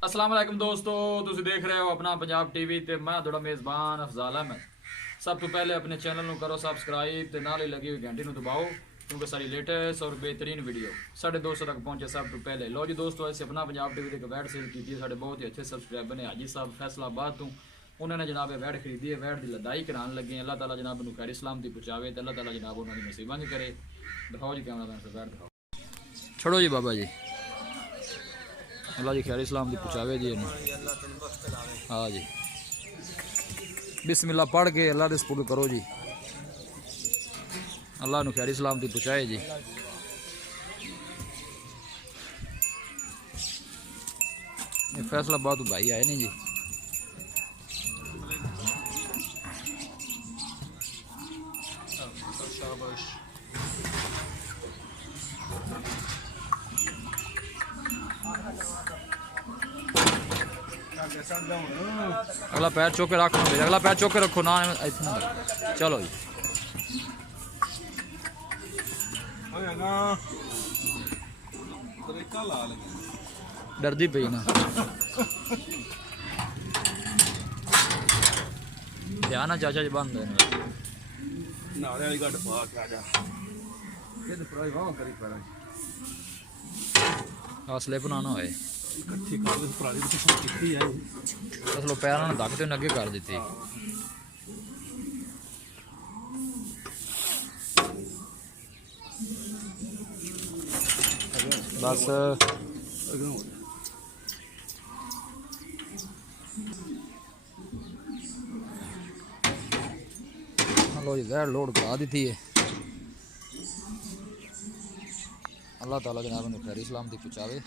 अस्सलाम वालेकुम दोस्तों, ਤੁਸੀਂ देख रहे हो अपना पंजाब टीवी ਤੇ ਮੈਂ ਤੁਹਾਡਾ ਮੇਜ਼ਬਾਨ ਅਫਜ਼ਾਲ ਅਹਿਮਦ। ਸਭ ਤੋਂ ਪਹਿਲੇ ਆਪਣੇ ਚੈਨਲ ਨੂੰ ਕਰੋ ਸਬਸਕ੍ਰਾਈਬ ਤੇ ਨਾਲ ਹੀ ਲੱਗੀ ਹੋਈ ਘੰਟੀ ਨੂੰ ਦਬਾਓ ਕਿਉਂਕਿ ਸਾਰੀ ਲੇਟੈਸਟ ਔਰ ਬਿਹਤਰੀਨ ਵੀਡੀਓ ਸਾਡੇ ਦੋਸਤਾਂ ਤੱਕ ਪਹੁੰਚੇ ਸਭ ਤੋਂ ਪਹਿਲੇ। ਲੋ ਜੀ ਦੋਸਤੋ, ਅਸੀਂ ਆਪਣਾ ਪੰਜਾਬ ਟੀਵੀ ਦੇ ਇੱਕ ਵੈਡ ਸੇਲ ਕੀਤੀ ਹੈ। ਸਾਡੇ ਬਹੁਤ ਹੀ ਅੱਛੇ ਸਬਸਕ੍ਰਾਈਬਰ ਨੇ ਹਾਜੀ ਸਾਹਿਬ ਫੈਸਲਾਬਾਦ ਤੋਂ, ਉਹਨਾਂ ਨੇ ਜਨਾਬ ਇਹ ਵੈਡ ਖਰੀਦੀ ਹੈ। ਵੈਡ ਦੀ ਲਦਾਈ ਕਰਾਉਣ ਲੱਗੇ ਹਾਂ। ਅੱਲਾਹ ਤਾਲਾ ਜਨਾਬ ਨੂੰ ਖੈਰ ਇਸਲਾਮ ਦੀ ਪਹੁੰਚਾਵੇ ਤੇ ਅੱਲਾਹ ਤਾਲਾ ਜਨਾਬ ਉਹਨਾਂ ਦੀ ਨਸੀਬਾਂ ਦੀ ਕਰੇ। ਦਿਖਾਓ ਜੀ ਕੈਮਰਾ ਮੈਨ ਵੈਡ ਦਿਖਾਓ। ਛੋੜੋ ਜੀ ਬਾਬਾ ਜੀ, अल्लाह जी खैर इस्लाम की पहुँचावे जी। हाँ जी, बिस्मिल्लाह पढ़ के अल्लाह के सपुर्द करो जी। अल्लाह नू खैर इस्लाम की पहुँचाए जी। ये फैसलाबाद भाई आए नहीं जी। अगला पैर चौके रखो, अगला पैर चौके रखो ना इतना। चलो जी, डरदी पई ना ध्यान चाचा जी बंद स्लिप ना होए। असलो पैर दक तो अगे कर दी। बस लो जी, वैड लोड करा दी है। अल्लाह ताला जनाब ने खैर इस्लाम की पहुँचावे।